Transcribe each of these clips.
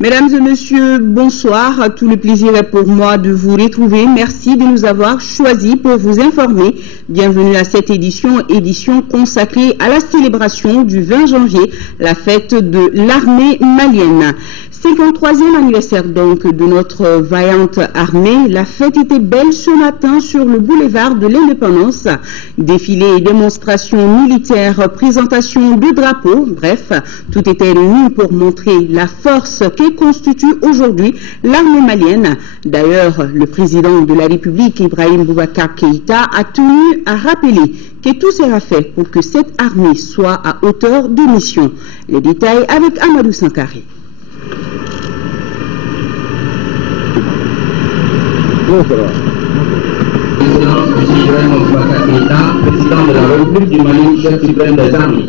Mesdames et messieurs, bonsoir. Tout le plaisir est pour moi de vous retrouver. Merci de nous avoir choisis pour vous informer. Bienvenue à cette édition consacrée à la célébration du 20 janvier, la fête de l'armée malienne. 53e anniversaire donc de notre vaillante armée. La fête était belle ce matin sur le boulevard de l'Indépendance. Défilés et démonstrations militaires, présentation de drapeaux, bref, tout était réuni pour montrer la force que constitue aujourd'hui l'armée malienne. D'ailleurs, le président de la République, Ibrahim Boubacar Keïta, a tenu à rappeler que tout sera fait pour que cette armée soit à hauteur de mission. Les détails avec Amadou Sankari. Président de la République du Mali, chef suprême des armées.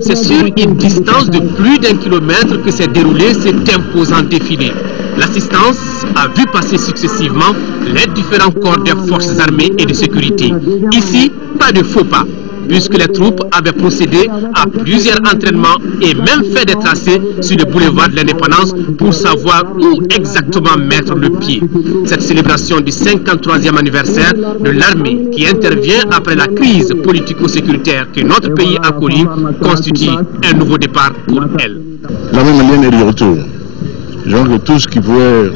C'est sur une distance de plus d'1 kilomètre que s'est déroulé cet imposant défilé. L'assistance a vu passer successivement les différents corps des forces armées et de sécurité. Ici, pas de faux pas, puisque les troupes avaient procédé à plusieurs entraînements et même fait des tracés sur le boulevard de l'Indépendance pour savoir où exactement mettre le pied. Cette célébration du 53e anniversaire de l'armée qui intervient après la crise politico-sécuritaire que notre pays a connue constitue un nouveau départ pour elle. L'armée malienne est de retour. Genre que tout ce qui pouvait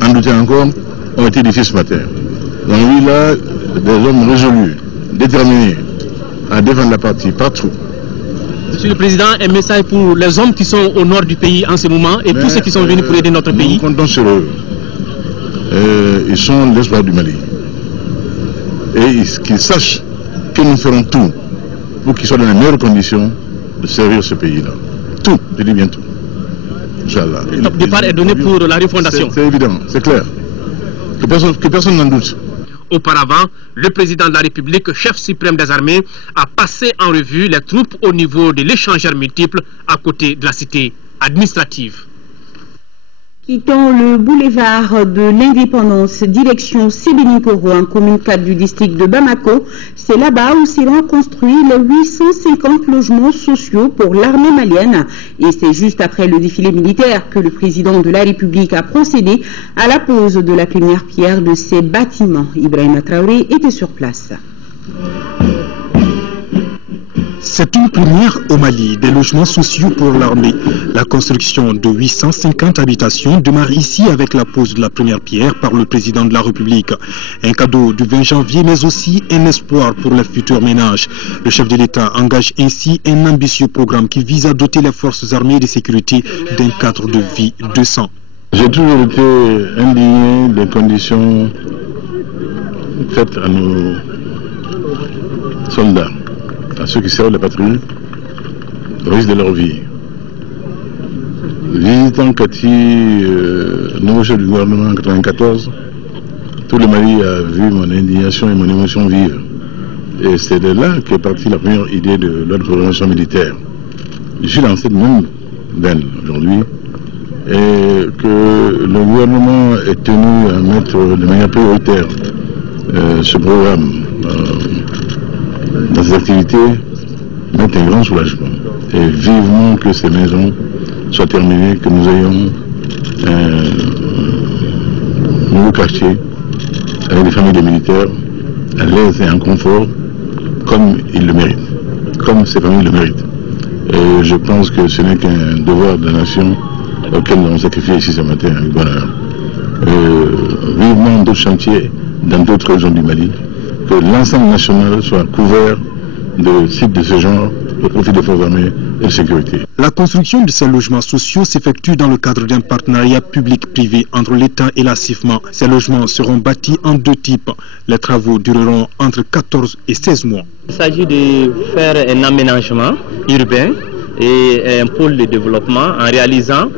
en douter encore ont été défiés ce matin. Donc oui, là, des hommes résolus, déterminés à défendre la partie partout. Monsieur le Président, un message pour les hommes qui sont au nord du pays en ce moment et tous ceux qui sont venus pour aider notre pays. Nous comptons sur eux. Ils sont l'espoir du Mali. Et qu'ils sachent que nous ferons tout pour qu'ils soient dans les meilleures conditions de servir ce pays-là. Tout, je dis bien tout. Inch'Allah. Le top départ est donné pour la refondation. C'est évident, c'est clair. Que personne n'en doute. Auparavant, le président de la République, chef suprême des armées, a passé en revue les troupes au niveau de l'échangeur multiple à côté de la cité administrative. Quittons le boulevard de l'Indépendance, direction Sébénikoro, en commune 4 du district de Bamako. C'est là-bas où seront construits les 850 logements sociaux pour l'armée malienne. Et c'est juste après le défilé militaire que le président de la République a procédé à la pose de la première pierre de ces bâtiments. Ibrahima Traoré était sur place. C'est une première au Mali, des logements sociaux pour l'armée. La construction de 850 habitations démarre ici avec la pose de la première pierre par le président de la République. Un cadeau du 20 janvier, mais aussi un espoir pour les futurs ménages. Le chef de l'État engage ainsi un ambitieux programme qui vise à doter les forces armées de sécurité d'un cadre de vie décent. J'ai toujours été indigné des conditions faites à nos soldats, à ceux qui servent la patrie, au risque de leur vie. Visitant Kati, nouveau chef du gouvernement en 1994, tout le Mali a vu mon indignation et mon émotion vive. Et c'est de là qu'est partie la première idée de l'ordre de programmation militaire. Je suis dans cette même veine aujourd'hui et que le gouvernement est tenu à mettre de manière prioritaire ce programme dans ces activités met un grand soulagement. Et vivement que ces maisons soient terminées, que nous ayons un nouveau quartier avec des familles de militaires à l'aise et en confort, comme ils le méritent, comme ces familles le méritent. Et je pense que ce n'est qu'un devoir de la nation auquel nous avons sacrifié ici ce matin avec bonheur. Vivement d'autres chantiers dans d'autres régions du Mali, que l'ensemble national soit couvert de sites de ce genre au profit des forces armées et de sécurité. La construction de ces logements sociaux s'effectue dans le cadre d'un partenariat public-privé entre l'État et la CIFMA. Ces logements seront bâtis en deux types. Les travaux dureront entre 14 et 16 mois. Il s'agit de faire un aménagement urbain et un pôle de développement en réalisant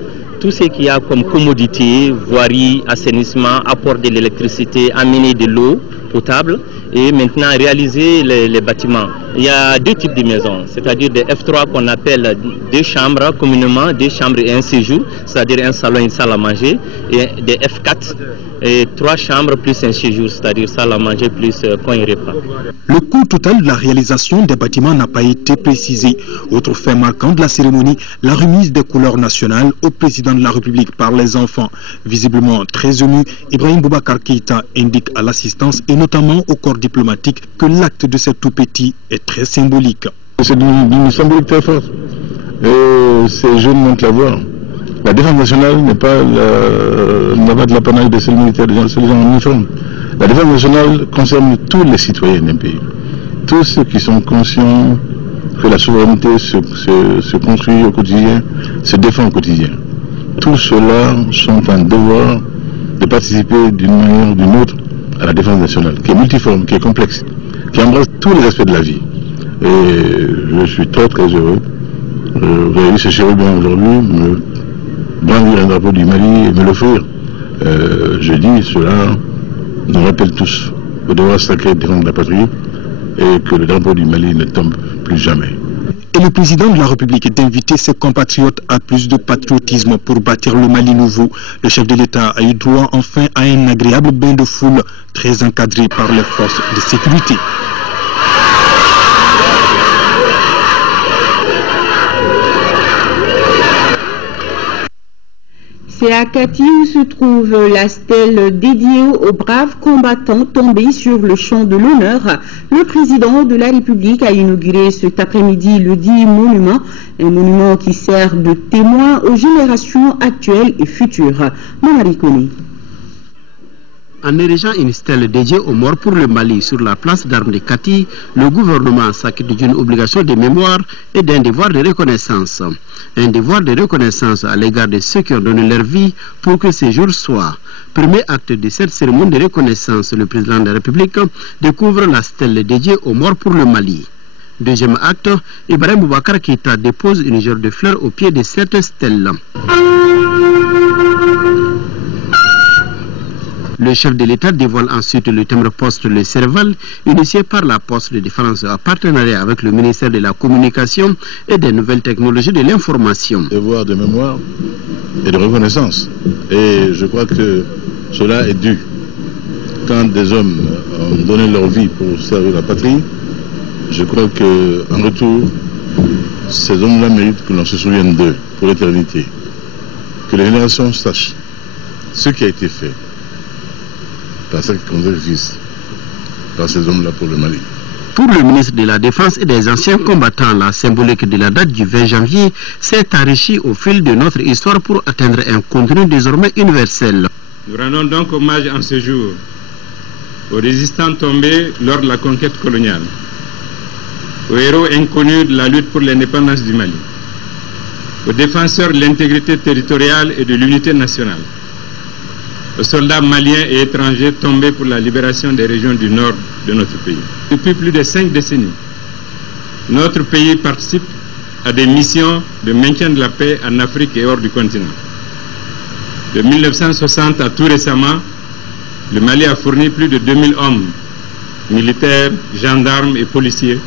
tout ce qu'il y a comme commodité, voirie, assainissement, apport de l'électricité, amener de l'eau potable et maintenant réaliser les bâtiments. Il y a deux types de maisons, c'est-à-dire des F3 qu'on appelle deux chambres, communément deux chambres et un séjour, c'est-à-dire un salon et une salle à manger, et des F4 et 3 chambres plus un séjour, c'est-à-dire salle à manger plus coin et repas. Le coût total de la réalisation des bâtiments n'a pas été précisé. Autre fait marquant de la cérémonie, la remise des couleurs nationales au président de la République par les enfants. Visiblement très ému, Ibrahim Boubacar Keïta indique à l'assistance et notamment au corps diplomatique que l'acte de ces tout petits est très symbolique. C'est une symbolique très forte. Et ces jeunes montrent la voie. La défense nationale n'a pas de l'apanage des seuls militaires, des gens en uniforme. La défense nationale concerne tous les citoyens d'un pays. Tous ceux qui sont conscients que la souveraineté se construit au quotidien, se défend au quotidien. Tous ceux-là sont en devoir de participer d'une manière ou d'une autre à la défense nationale, qui est multiforme, qui est complexe, qui embrasse tous les aspects de la vie. Et je suis très très heureux. Vous avez vu ce chérubin aujourd'hui me brandir un drapeau du Mali et me l'offrir. Je dis, cela nous rappelle tous le devoir sacré de défendre la patrie et que le drapeau du Mali ne tombe plus jamais. Et le président de la République d'inviter ses compatriotes à plus de patriotisme pour bâtir le Mali nouveau. Le chef de l'État a eu droit enfin à un agréable bain de foule très encadré par les forces de sécurité. C'est à Kati où se trouve la stèle dédiée aux braves combattants tombés sur le champ de l'honneur. Le président de la République a inauguré cet après-midi le dit monument, un monument qui sert de témoin aux générations actuelles et futures. Mamari Kone. En érigeant une stèle dédiée aux morts pour le Mali sur la place d'armes de Kati, le gouvernement s'acquitte d'une obligation de mémoire et d'un devoir de reconnaissance. Un devoir de reconnaissance à l'égard de ceux qui ont donné leur vie pour que ces jours soient. Premier acte de cette cérémonie de reconnaissance, le président de la République découvre la stèle dédiée aux morts pour le Mali. Deuxième acte, Ibrahim Boubacar Keïta dépose une gerbe de fleurs au pied de cette stèle. Le chef de l'État dévoile ensuite le timbre-poste Le Serval, initié par la Poste de Défense en partenariat avec le ministère de la Communication et des Nouvelles Technologies de l'Information. Devoir de mémoire et de reconnaissance. Et je crois que cela est dû. Quand des hommes ont donné leur vie pour servir la patrie, je crois qu'en retour, ces hommes-là méritent que l'on se souvienne d'eux pour l'éternité. Que les générations sachent ce qui a été fait par ces sacrifices, par ces hommes-là pour le Mali. Pour le ministre de la Défense et des anciens combattants, la symbolique de la date du 20 janvier s'est enrichie au fil de notre histoire pour atteindre un contenu désormais universel. Nous rendons donc hommage en ce jour aux résistants tombés lors de la conquête coloniale, aux héros inconnus de la lutte pour l'indépendance du Mali, aux défenseurs de l'intégrité territoriale et de l'unité nationale, aux soldats maliens et étrangers tombés pour la libération des régions du nord de notre pays. Depuis plus de 5 décennies, notre pays participe à des missions de maintien de la paix en Afrique et hors du continent. De 1960 à tout récemment, le Mali a fourni plus de 2000 hommes, militaires, gendarmes et policiers,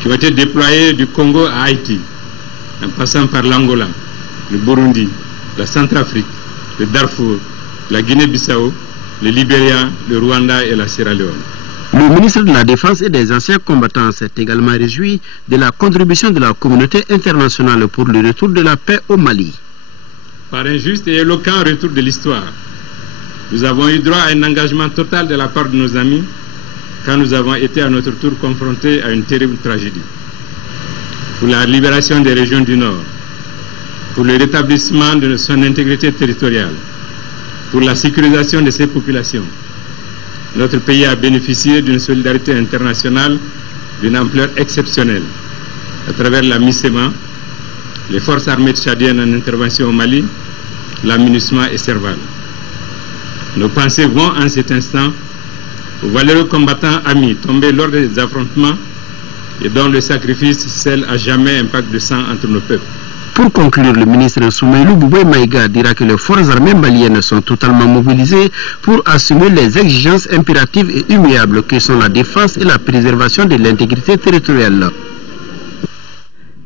qui ont été déployés du Congo à Haïti, en passant par l'Angola, le Burundi, la Centrafrique, le Darfour, la Guinée-Bissau, le Libéria, le Rwanda et la Sierra Leone. Le ministre de la Défense et des anciens combattants s'est également réjoui de la contribution de la communauté internationale pour le retour de la paix au Mali. Par un juste et éloquent retour de l'histoire, nous avons eu droit à un engagement total de la part de nos amis quand nous avons été à notre tour confrontés à une terrible tragédie. Pour la libération des régions du Nord, pour le rétablissement de son intégrité territoriale, pour la sécurisation de ses populations, notre pays a bénéficié d'une solidarité internationale d'une ampleur exceptionnelle à travers la MISEMA, les forces armées tchadiennes en intervention au Mali, la MINUSMA et Serval. Nos pensées vont en cet instant aux valeureux combattants amis tombés lors des affrontements et dont le sacrifice scelle à jamais un pacte de sang entre nos peuples. Pour conclure, le ministre Soumaïlou Bouboué Maïga dira que les forces armées maliennes sont totalement mobilisées pour assumer les exigences impératives et immuables que sont la défense et la préservation de l'intégrité territoriale.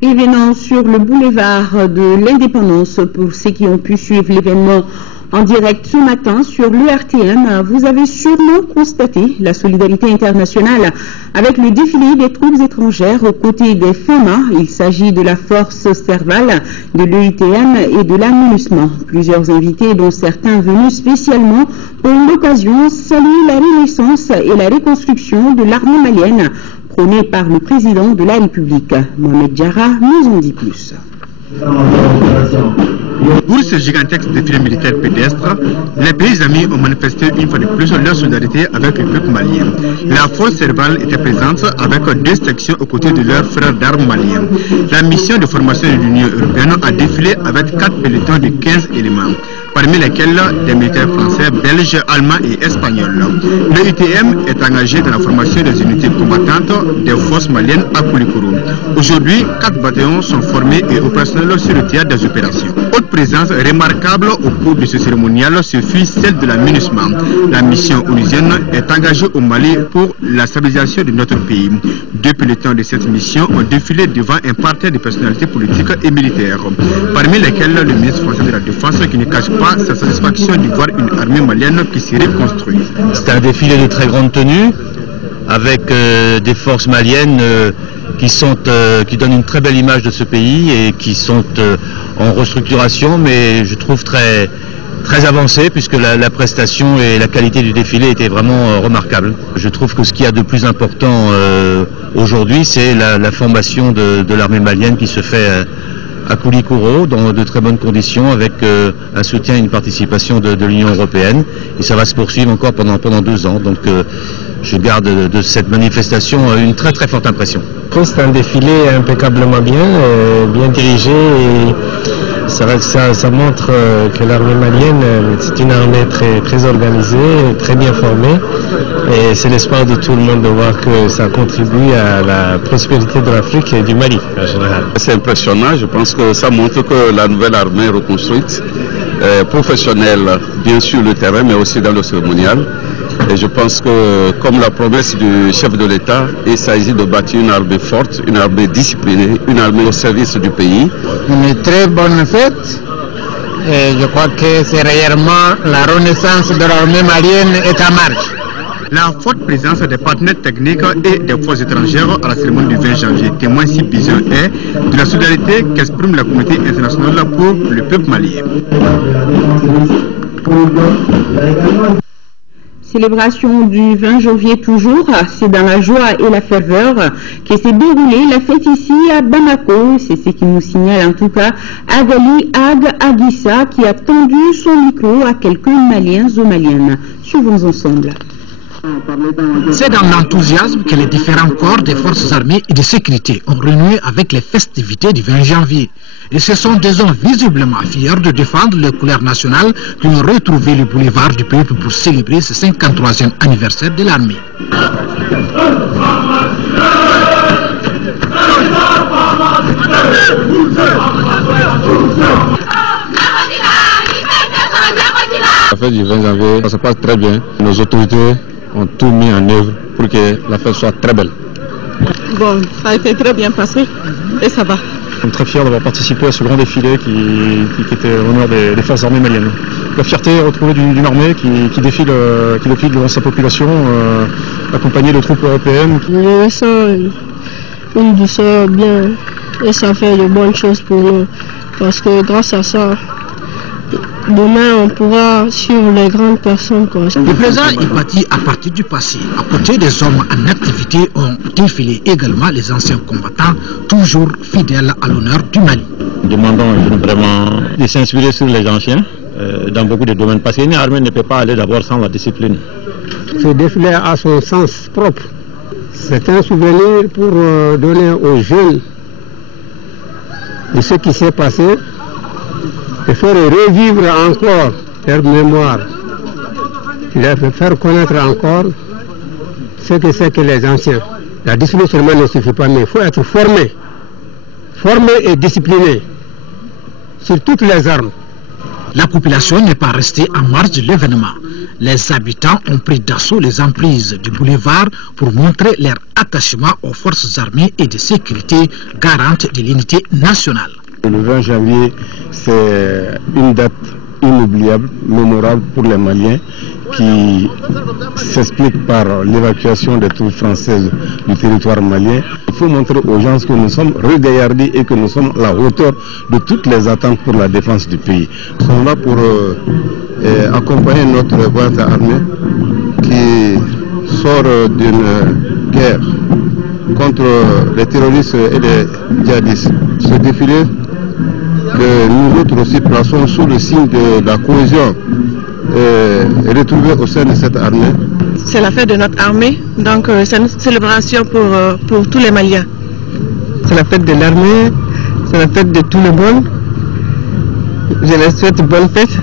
Revenons sur le boulevard de l'Indépendance pour ceux qui ont pu suivre l'événement En direct ce matin sur l'ERTM, vous avez sûrement constaté la solidarité internationale avec le défilé des troupes étrangères aux côtés des FAMA. Il s'agit de la force Serval, de l'EITM et de la MINUSMA. Plusieurs invités, dont certains venus spécialement pour l'occasion, saluent la renaissance et la reconstruction de l'armée malienne prônée par le président de la République. Mohamed Diarra nous en dit plus. Pour ce gigantesque défilé militaire pédestre, les pays amis ont manifesté une fois de plus leur solidarité avec le peuple malien. La force Serval était présente avec 2 sections aux côtés de leurs frères d'armes maliens. La mission de formation de l'Union européenne a défilé avec 4 pelotons de 15 éléments, parmi lesquels des militaires français, belges, allemands et espagnols. Le ITM est engagé dans la formation des unités combattantes des forces maliennes à Koulikoro. Aujourd'hui, 4 bataillons sont formés et opérationnels sur le théâtre des opérations. Autre présence remarquable au cours de ce cérémonial, ce fut celle de la MINUSMA. La mission onusienne est engagée au Mali pour la stabilisation de notre pays. 2 pelotons de cette mission ont défilé devant un parterre de personnalités politiques et militaires, parmi lesquels le ministre français de la Défense qui ne cache pas sa satisfaction de voir une armée malienne qui s'est reconstruite. C'est un défilé de très grande tenue avec des forces maliennes qui donnent une très belle image de ce pays et qui sont en restructuration, mais je trouve très avancée, puisque la prestation et la qualité du défilé étaient vraiment remarquables. Je trouve que ce qu'il y a de plus important aujourd'hui, c'est la formation de l'armée malienne qui se fait à Koulikoro dans de très bonnes conditions, avec un soutien et une participation de l'Union européenne, et ça va se poursuivre encore pendant 2 ans. Donc je garde de cette manifestation une très forte impression. C'est un défilé impeccablement bien dirigé, et ça montre que l'armée malienne, c'est une armée très organisée, très bien formée, et c'est l'espoir de tout le monde de voir que ça contribue à la prospérité de l'Afrique et du Mali en général. C'est impressionnant, je pense que ça montre que la nouvelle armée reconstruite est professionnelle, bien sûr le terrain, mais aussi dans le cérémonial. Et je pense que, comme la promesse du chef de l'État, il s'agit de bâtir une armée forte, une armée disciplinée, une armée au service du pays. Une très bonne fête. Et je crois que c'est réellement la renaissance de l'armée malienne est en marche. La forte présence des partenaires techniques et des forces étrangères à la cérémonie du 20 janvier témoigne si besoin est de la solidarité qu'exprime la communauté internationale pour le peuple malien. Célébration du 20 janvier toujours, c'est dans la joie et la ferveur que s'est déroulée la fête ici à Bamako. C'est ce qui nous signale en tout cas Agali Ag Agissa, qui a tendu son micro à quelques Maliens ou Maliennes. Suivons ensemble. C'est dans l'enthousiasme que les différents corps des forces armées et de sécurité ont renoué avec les festivités du 20 janvier. Et ce sont des hommes visiblement fiers de défendre les couleurs nationales qui ont retrouvé le boulevard du peuple pour célébrer ce 53e anniversaire de l'armée. La fête du 20 janvier, ça se passe très bien. Nos autorités ont tout mis en œuvre pour que la fête soit très belle. Bon, ça a été très bien passé et ça va. Nous sommes très fiers d'avoir participé à ce grand défilé qui était l'honneur des forces armées maliennes. La fierté retrouvée d'une armée qui défile devant sa population, accompagnée de troupes européennes. Je sens une douceur bien et ça fait de bonnes choses pour nous parce que grâce à ça, demain, on pourra suivre les grandes personnes. Le présent est bâti à partir du passé. À côté des hommes en activité ont défilé également les anciens combattants, toujours fidèles à l'honneur du Mali. Nous demandons vraiment de s'inspirer sur les anciens dans beaucoup de domaines, parce qu'une armée ne peut pas aller d'abord sans la discipline. Ce défilé a son sens propre. C'est un souvenir pour donner aux jeunes de ce qui s'est passé, de faire revivre encore leur mémoire, leur faire connaître encore ce que c'est que les anciens. La discipline seulement ne suffit pas, mais il faut être formé et discipliné sur toutes les armes. La population n'est pas restée en marge de l'événement. Les habitants ont pris d'assaut les emprises du boulevard pour montrer leur attachement aux forces armées et de sécurité garantes de l'unité nationale. Le 20 janvier, c'est une date inoubliable, mémorable pour les Maliens, qui s'explique par l'évacuation des troupes françaises du territoire malien. Il faut montrer aux gens que nous sommes regaillardis et que nous sommes à la hauteur de toutes les attentes pour la défense du pays. Nous sommes là pour accompagner notre voyante armée qui sort d'une guerre contre les terroristes et les djihadistes. Ce défilé que nous autres aussi plaçons sous le signe de la cohésion retrouvée au sein de cette armée. C'est la fête de notre armée, donc c'est une célébration pour tous les Maliens. C'est la fête de l'armée, c'est la fête de tout le monde. Je les souhaite bonne fête.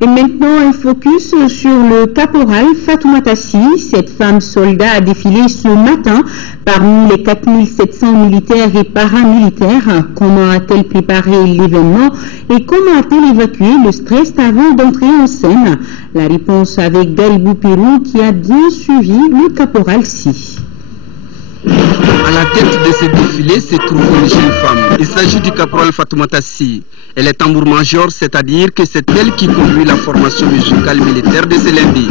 Et maintenant, un focus sur le caporal Fatoumata Sy. Cette femme soldat a défilé ce matin parmi les 4700 militaires et paramilitaires. Comment a-t-elle préparé l'événement et comment a-t-elle évacué le stress avant d'entrer en scène? La réponse avec Garibou Pérou qui a bien suivi le caporal Sy. À la tête de ce défilé se trouve une jeune femme. Il s'agit du caporal Fatoumata Sy. Elle est tambour-major, c'est-à-dire que c'est elle qui conduit la formation musicale militaire de ce lundi.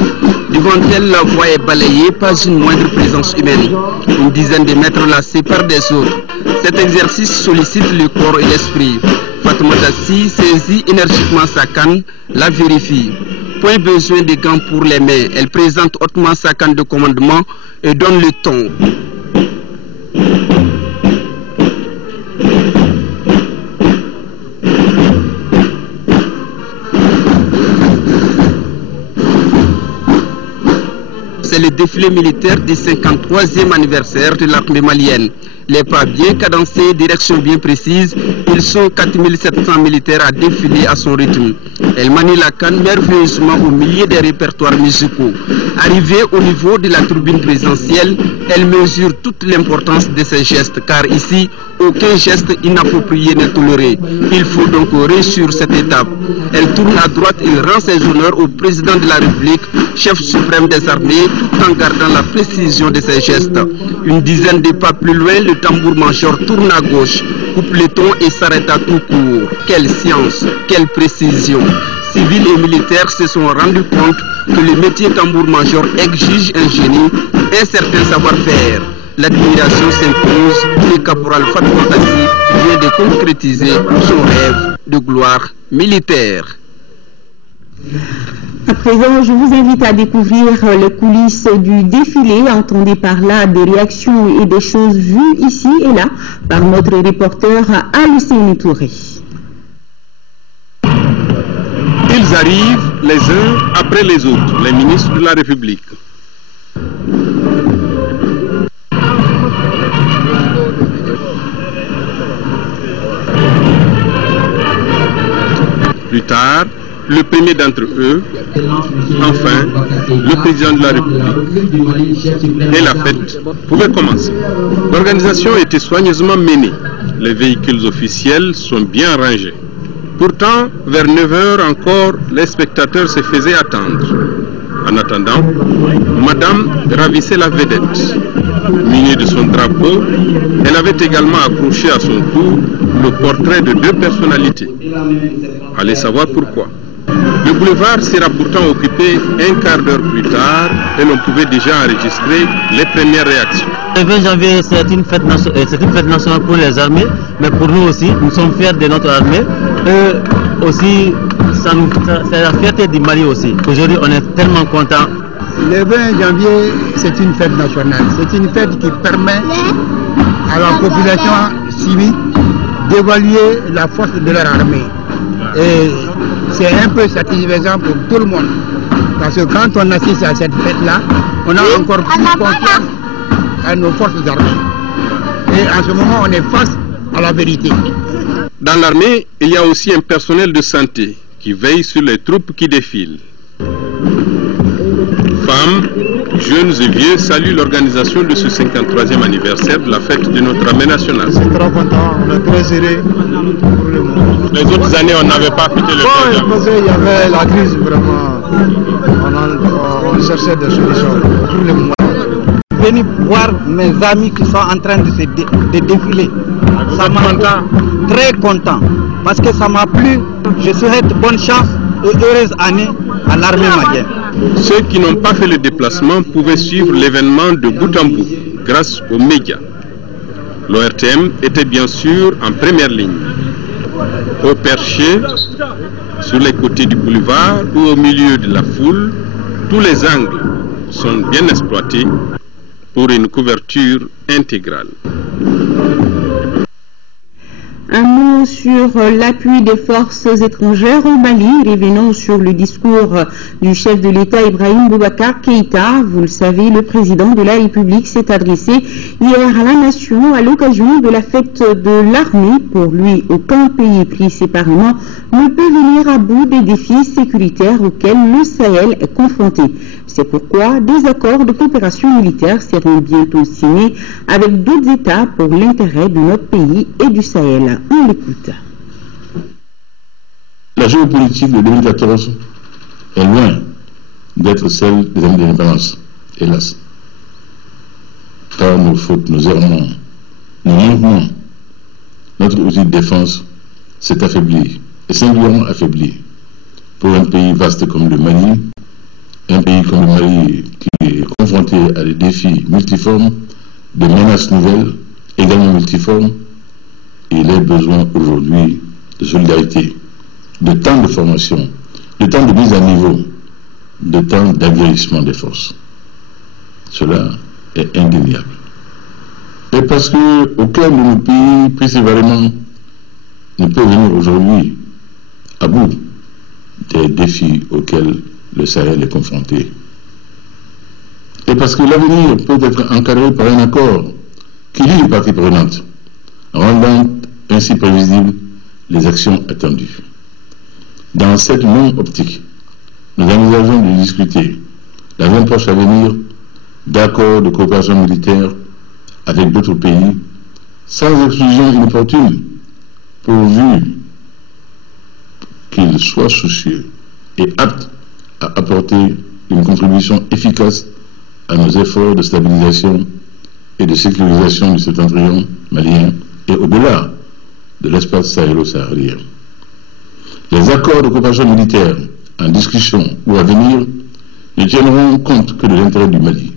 Devant elle, la voie est balayée, pas une moindre présence humaine. Une dizaine de mètres la séparent des autres. Cet exercice sollicite le corps et l'esprit. Fatoumata Sy saisit énergiquement sa canne, la vérifie. Point besoin de gants pour les mains. Elle présente hautement sa canne de commandement et donne le ton. C'est le défilé militaire du 53e anniversaire de l'armée malienne. Les pas bien cadencés, direction bien précise, ils sont 4700 militaires à défiler à son rythme. Elle manie la canne merveilleusement au milieu des répertoires musicaux. Arrivée au niveau de la tribune présidentielle, elle mesure toute l'importance de ces gestes, car ici, aucun geste inapproprié n'est toléré. Il faut donc réussir cette étape. Elle tourne à droite et rend ses honneurs au président de la République, chef suprême des armées, tout en gardant la précision de ses gestes. Une dizaine de pas plus loin, le tambour-major tourne à gauche, coupe le ton et s'arrête à tout court. Quelle science, quelle précision. Civils et militaires se sont rendus compte que le métier tambour-major exige un génie, un certain savoir-faire. L'admiration s'impose et le caporal Fatoumata Sy vient de concrétiser son rêve de gloire militaire. À présent, je vous invite à découvrir les coulisses du défilé. Entendez par là des réactions et des choses vues ici et là par notre reporter Alucine Touré. Ils arrivent les uns après les autres, les ministres de la République. Plus tard, le premier d'entre eux, enfin, le président de la République. Et la fête pouvait commencer. L'organisation était soigneusement menée. Les véhicules officiels sont bien rangés. Pourtant, vers 9 h encore, les spectateurs se faisaient attendre. En attendant, Madame ravissait la vedette. Munie de son drapeau, elle avait également accroché à son cou le portrait de 2 personnalités. Allez savoir pourquoi. Le boulevard sera pourtant occupé un quart d'heure plus tard et l'on pouvait déjà enregistrer les premières réactions. Le 20 janvier, c'est une fête nationale pour les armées, mais pour nous aussi, nous sommes fiers de notre armée. Et aussi, c'est la fierté du Mali aussi. Aujourd'hui, on est tellement contents. Le 20 janvier, c'est une fête nationale. C'est une fête qui permet à la population civile d'évaluer la force de leur armée. Et c'est un peu satisfaisant pour tout le monde. Parce que quand on assiste à cette fête-là, on a encore plus confiance à nos forces armées. Et en ce moment, on est face à la vérité. Dans l'armée, il y a aussi un personnel de santé qui veille sur les troupes qui défilent. Femmes, jeunes et vieux saluent l'organisation de ce 53e anniversaire de la fête de notre armée nationale. C'est trop content, on est très heureux pour le moment. Les autres années, on n'avait pas fêté le bon, parce qu'il y avait la crise, vraiment. On cherchait des solutions pour le moment. venu voir mes amis qui sont en train de défiler. Ça m'a très content parce que ça m'a plu. Je souhaite bonne chance et heureuse année à l'armée malienne. Ceux qui n'ont pas fait le déplacement pouvaient suivre l'événement de bout en bout grâce aux médias. L'ORTM était bien sûr en première ligne. Au perché, sur les côtés du boulevard ou au milieu de la foule, tous les angles sont bien exploités pour une couverture intégrale. Un mot sur l'appui des forces étrangères au Mali, revenons sur le discours du chef de l'État Ibrahim Boubacar Keïta. Vous le savez, le président de la République s'est adressé hier à la nation à l'occasion de la fête de l'armée. Pour lui, aucun pays pris séparément ne peut venir à bout des défis sécuritaires auxquels le Sahel est confronté. C'est pourquoi des accords de coopération militaire seront bientôt signés avec d'autres États pour l'intérêt de notre pays et du Sahel. On l'écoute. La géopolitique de 2014 est loin d'être celle des années d'indépendance, hélas. Par nos fautes, nos errements, nos manquements, notre outil de défense s'est affaibli, et singulièrement affaibli. Pour un pays vaste comme le Mali, un pays comme le Mali qui est confronté à des défis multiformes, de menaces nouvelles, également multiformes, il est besoin aujourd'hui de solidarité, de temps de formation, de temps de mise à niveau, de temps d'aguerrissement des forces. Cela est indéniable. Et parce que aucun de nos pays pris séparément ne peut venir aujourd'hui à bout des défis auxquels le Sahel est confronté. Et parce que l'avenir peut être encadré par un accord qui lie les parties prenantes, rendant ainsi prévisibles les actions attendues. Dans cette même optique, nous envisageons de discuter dans un proche avenir d'accords de coopération militaire avec d'autres pays, sans exclusion inopportune, pourvu qu'ils soient soucieux et aptes à apporter une contribution efficace à nos efforts de stabilisation et de sécurisation du septentrion malien et au-delà de l'espace sahélo-saharien. Les accords de coopération militaire en discussion ou à venir ne tiendront compte que de l'intérêt du Mali,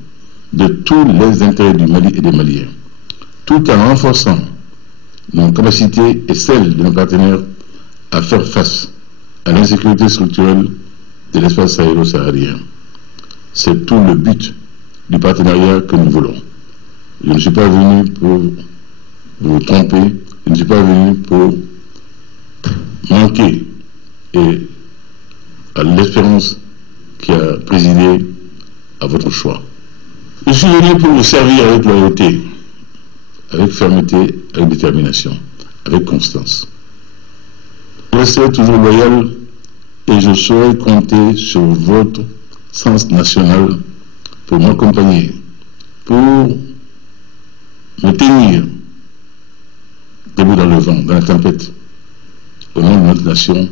de tous les intérêts du Mali et des Maliens, tout en renforçant nos capacités et celles de nos partenaires à faire face à l'insécurité structurelle de l'espace sahélo-saharien. C'est tout le but du partenariat que nous voulons. Je ne suis pas venu pour vous tromper, je ne suis pas venu pour manquer et à l'espérance qui a présidé à votre choix. Je suis venu pour vous servir avec loyauté, avec fermeté, avec détermination, avec constance. Je resterai toujours loyal et je saurai compter sur votre sens national pour m'accompagner, pour me tenir debout dans le vent, dans la tempête, au nom de notre nation,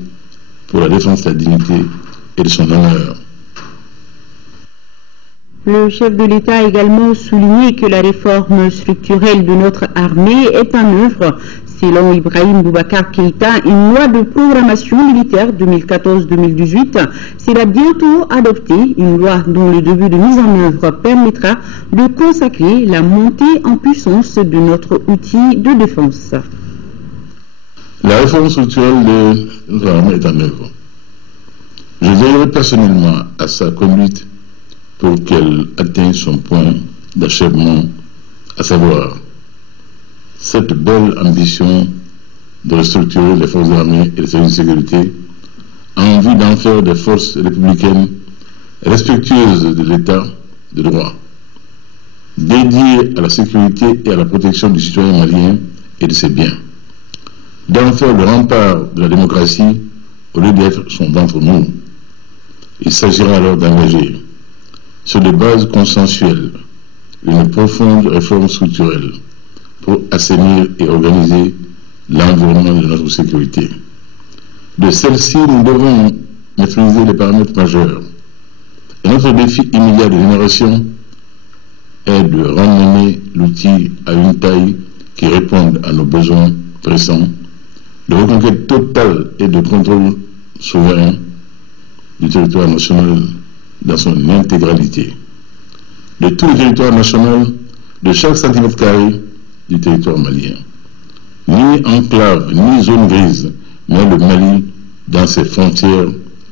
pour la défense de la dignité et de son honneur. Le chef de l'État a également souligné que la réforme structurelle de notre armée est en œuvre. Selon Ibrahim Boubacar Keïta, une loi de programmation militaire 2014-2018 sera bientôt adoptée, une loi dont le début de mise en œuvre permettra de consacrer la montée en puissance de notre outil de défense. La réforme structurelle de notre armée est en œuvre. Je veillerai personnellement à sa conduite pour qu'elle atteigne son point d'achèvement, à savoir cette belle ambition de restructurer les forces armées et les services de sécurité en vue d'en faire des forces républicaines respectueuses de l'État de droit, dédiées à la sécurité et à la protection du citoyen malien et de ses biens, d'en faire le rempart de la démocratie au lieu d'être son ventre mou. Il s'agira alors d'engager sur des bases consensuelles une profonde réforme structurelle pour assainir et organiser l'environnement de notre sécurité. De celle-ci, nous devons maîtriser les paramètres majeurs. Et notre défi immédiat de génération est de ramener l'outil à une taille qui réponde à nos besoins pressants, de reconquête totale et de contrôle souverain du territoire national dans son intégralité, de tout le territoire national, de chaque centimètre carré du territoire malien. Ni enclave, ni zone grise, mais le Mali dans ses frontières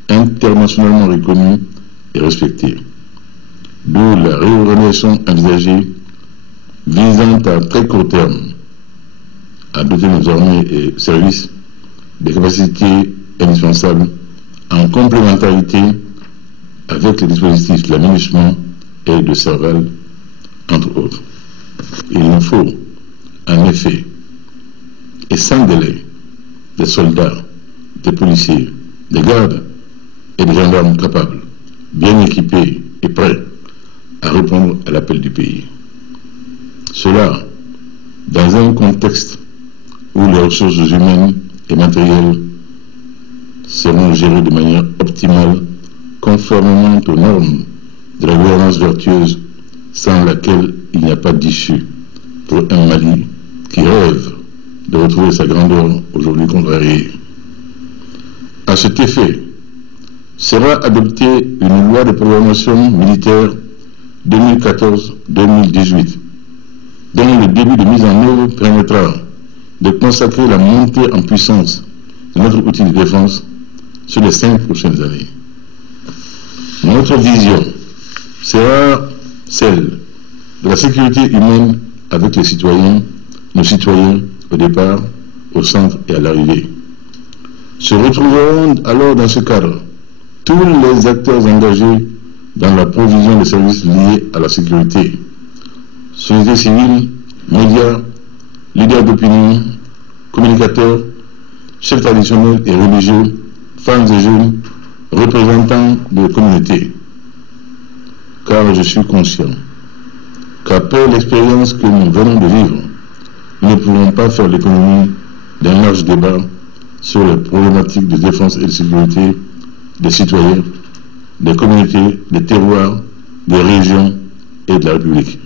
internationalement reconnues et respectées. D'où la réorganisation envisagée visant à très court terme à doter nos armées et services des capacités indispensables en complémentarité avec les dispositifs de l'aménagement et de Serval, entre autres. Il nous faut, en effet, et sans délai, des soldats, des policiers, des gardes et des gendarmes capables, bien équipés et prêts à répondre à l'appel du pays. Cela, dans un contexte où les ressources humaines et matérielles seront gérées de manière optimale, conformément aux normes de la gouvernance vertueuse, sans laquelle il n'y a pas d'issue pour un Mali qui rêve de retrouver sa grandeur aujourd'hui contrariée. À cet effet, sera adoptée une loi de programmation militaire 2014-2018, dont le début de mise en œuvre permettra de consacrer la montée en puissance de notre outil de défense sur les 5 prochaines années. Notre vision sera celle de la sécurité humaine avec les citoyens, nos citoyens au départ, au centre et à l'arrivée. Se retrouveront alors dans ce cadre tous les acteurs engagés dans la provision des services liés à la sécurité, société civile, médias, leaders d'opinion, communicateurs, chefs traditionnels et religieux, femmes et jeunes, représentants de communautés. Car je suis conscient qu'après l'expérience que nous venons de vivre, nous ne pourrons pas faire l'économie d'un large débat sur les problématiques de défense et de sécurité des citoyens, des communautés, des terroirs, des régions et de la République.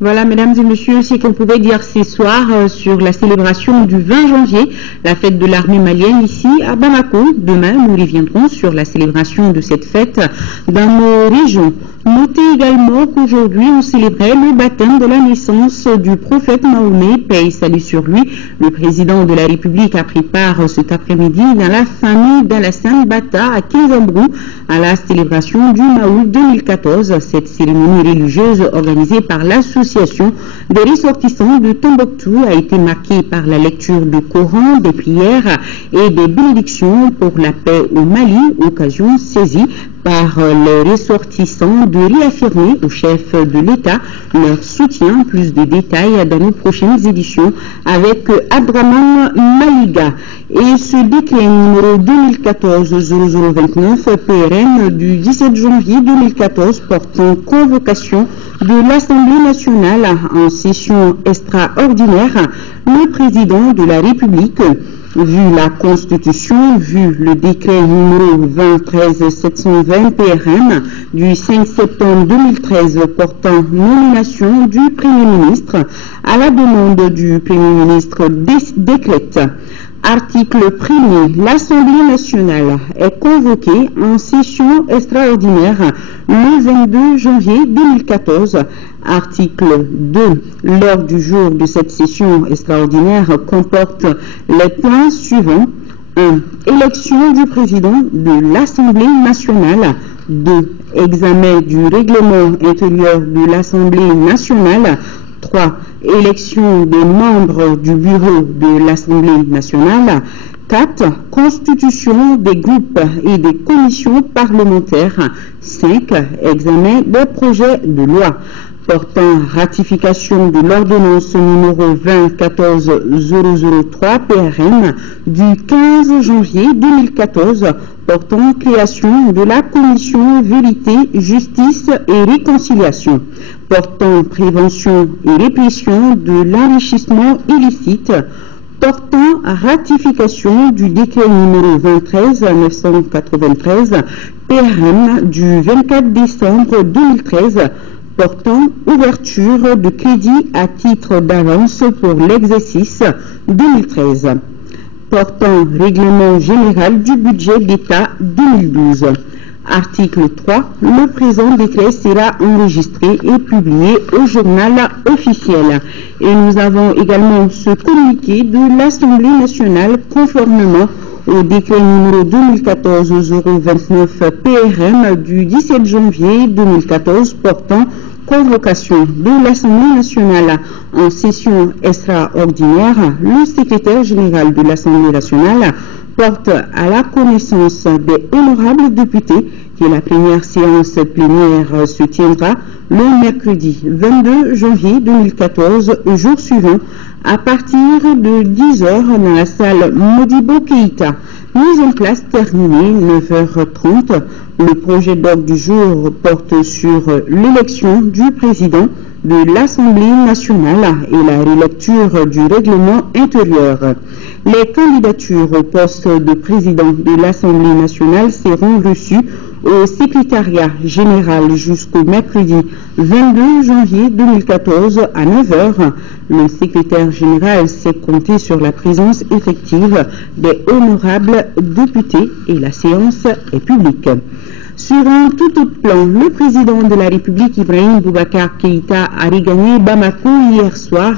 Voilà, mesdames et messieurs, ce qu'on pouvait dire ce soir sur la célébration du 20 janvier, la fête de l'armée malienne ici à Bamako. Demain, nous reviendrons sur la célébration de cette fête dans nos régions. Notez également qu'aujourd'hui, on célébrait le baptême de la naissance du prophète Mahomet, paix et salut sur lui. Le président de la République a pris part cet après-midi dans la famille d'Alassane Bata à Kinzambrou à la célébration du Maoul 2014. Cette cérémonie religieuse organisée par l'association des ressortissants de Tombouctou a été marquée par la lecture du Coran, des prières et des bénédictions pour la paix au Mali, occasion saisie par les ressortissants de réaffirmer au chef de l'État leur soutien. Plus de détails dans nos prochaines éditions avec Abdraman Maliga. Et ce décret numéro 2014-0029 PRN du 17 janvier 2014 portant convocation de l'Assemblée nationale en session extraordinaire, le président de la République, vu la Constitution, vu le décret numéro 2013-720 PRN du 5 septembre 2013 portant nomination du Premier ministre, à la demande du Premier ministre décrète. Article 1er. L'Assemblée nationale est convoquée en session extraordinaire le 22 janvier 2014. Article 2. L'ordre du jour de cette session extraordinaire comporte les points suivants. 1. Élection du président de l'Assemblée nationale. 2. Examen du règlement intérieur de l'Assemblée nationale. 3. Élection des membres du bureau de l'Assemblée nationale. 4. Constitution des groupes et des commissions parlementaires. 5. Examen des projets de loi portant ratification de l'ordonnance numéro 2014-003 PRN du 15 janvier 2014 portant création de la commission Vérité, Justice et Réconciliation, portant prévention et répression de l'enrichissement illicite, portant ratification du décret numéro 23-993 PRN du 24 décembre 2013 portant ouverture de crédit à titre d'avance pour l'exercice 2013, portant règlement général du budget d'État 2012. Article 3. Le présent décret sera enregistré et publié au journal officiel. Et nous avons également ce communiqué de l'Assemblée nationale conformément au décret numéro 2014-029 PRM du 17 janvier 2014 portant convocation de l'Assemblée nationale en session extraordinaire. Le secrétaire général de l'Assemblée nationale porte à la connaissance des honorables députés que la première séance plénière se tiendra le mercredi 22 janvier 2014, jour suivant, à partir de 10h dans la salle Modibo Keïta. Mise en place terminée 9h30. Le projet d'ordre du jour porte sur l'élection du président de l'Assemblée nationale et la relecture du règlement intérieur. Les candidatures au poste de président de l'Assemblée nationale seront reçues au secrétariat général jusqu'au mercredi 22 janvier 2014 à 9h. Le secrétaire général s'est compté sur la présence effective des honorables députés et la séance est publique. Sur un tout autre plan, le président de la République, Ibrahim Boubacar Keïta, a regagné Bamako hier soir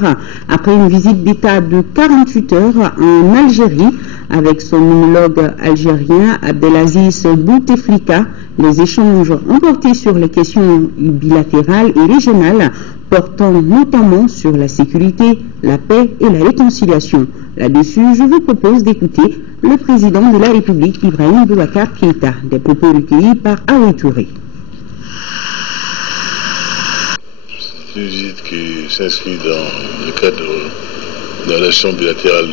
après une visite d'État de 48 heures en Algérie avec son homologue algérien Abdelaziz Bouteflika. Les échanges ont porté sur les questions bilatérales et régionales portant notamment sur la sécurité, la paix et la réconciliation. Là-dessus, je vous propose d'écouter le président de la République, Ibrahim Boubacar Keïta, des propos recueillis par Aoui Touré. C'est une visite qui s'inscrit dans le cadre de relations bilatérales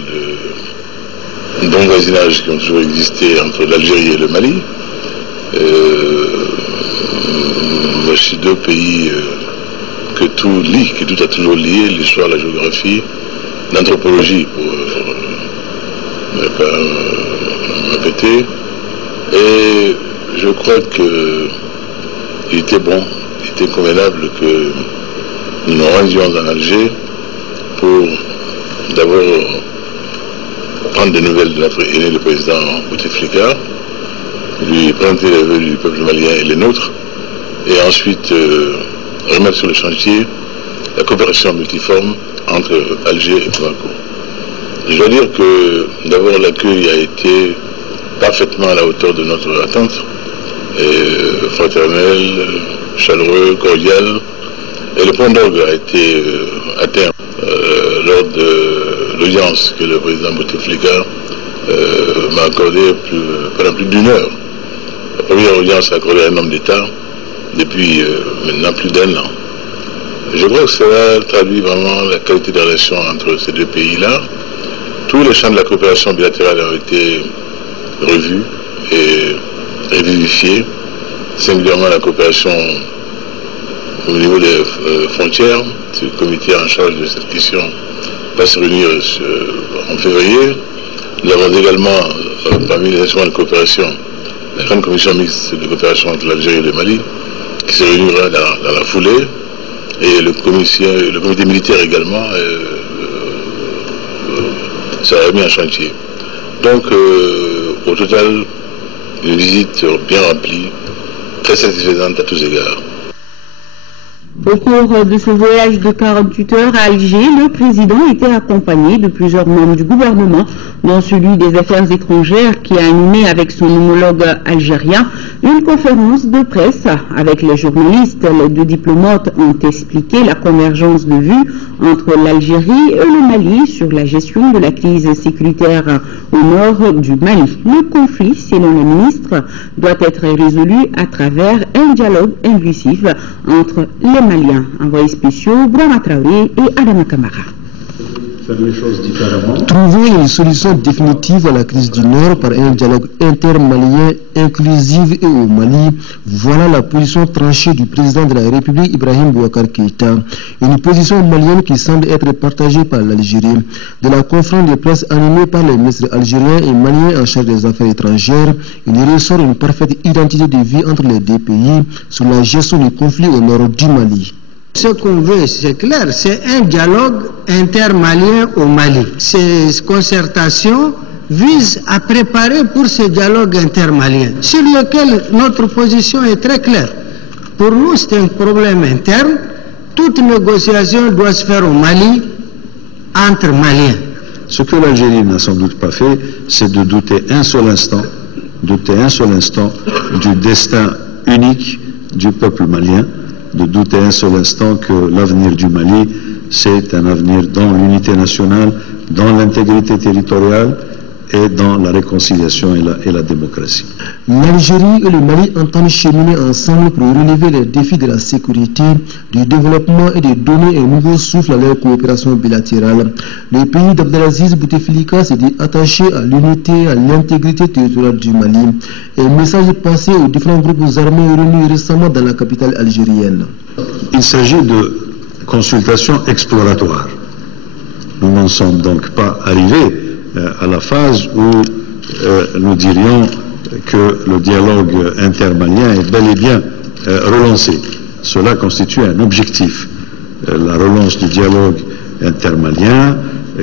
de bon voisinage qui ont toujours existé entre l'Algérie et le Mali. Voici deux pays que tout lie, que tout a toujours lié, l'histoire, la géographie, l'anthropologie, pour ne pas répéter. Et je crois qu'il était bon, il était convenable que nous nous rendions en Alger pour d'abord prendre des nouvelles de notre aîné, le président Bouteflika, lui présenter les vœux du peuple malien et les nôtres, et ensuite remettre sur le chantier la coopération multiforme entre Alger et Bamako. Je dois dire que d'abord l'accueil a été parfaitement à la hauteur de notre attente, et fraternel, chaleureux, cordial, et le point d'orgue a été atteint lors de l'audience que le président Bouteflika m'a accordée pendant plus d'une heure. La première audience accordée à un homme d'État depuis maintenant plus d'un an. Je crois que cela traduit vraiment la qualité des relations entre ces deux pays-là. Tous les champs de la coopération bilatérale ont été revus et revivifiés, singulièrement la coopération au niveau des frontières. C'est le comité en charge de cette question va se réunir en février. Nous avons également, parmi les instruments de coopération, la grande commission mixte de coopération entre l'Algérie et le Mali, qui se réunira dans la foulée, et le comité militaire également sera mis en chantier. Donc, au total, une visite bien remplie, très satisfaisante à tous égards. Au cours de ce voyage de 48 heures à Alger, le président était accompagné de plusieurs membres du gouvernement, dont celui des Affaires étrangères qui a animé avec son homologue algérien une conférence de presse avec les journalistes. Les deux diplomates ont expliqué la convergence de vues entre l'Algérie et le Mali sur la gestion de la crise sécuritaire au nord du Mali. Le conflit, selon le ministre, doit être résolu à travers un dialogue inclusif entre les Maliens. Envoyés spéciaux, Brahma Traoré et Adama Kamara. faire les choses différemment. Trouver une solution définitive à la crise du Nord par un dialogue intermalien inclusif et au Mali, voilà la position tranchée du président de la République Ibrahim Boubacar Keïta. Une position malienne qui semble être partagée par l'Algérie. De la conférence de presse animée par les ministres algériens et maliens en charge des affaires étrangères, il ressort une parfaite identité de vie entre les deux pays sur la gestion du conflit au nord du Mali. Ce qu'on veut, c'est clair, c'est un dialogue intermalien au Mali. Ces concertations visent à préparer pour ce dialogue intermalien, sur lequel notre position est très claire. Pour nous, c'est un problème interne. Toute négociation doit se faire au Mali, entre Maliens. Ce que l'Algérie n'a sans doute pas fait, c'est de douter un seul instant du destin unique du peuple malien, de douter un seul instant que l'avenir du Mali, c'est un avenir dans l'unité nationale, dans l'intégrité territoriale et dans la réconciliation et la démocratie. L'Algérie et le Mali entendent cheminer ensemble pour relever les défis de la sécurité, du développement et de donner un nouveau souffle à leur coopération bilatérale. Le pays d'Abdelaziz Bouteflika s'est dit attaché à l'unité, à l'intégrité territoriale du Mali. Un message passé aux différents groupes armés réunis récemment dans la capitale algérienne. Il s'agit de consultations exploratoires. Nous n'en sommes donc pas arrivés à la phase où nous dirions que le dialogue intermalien est bel et bien relancé. Cela constitue un objectif. La relance du dialogue intermalien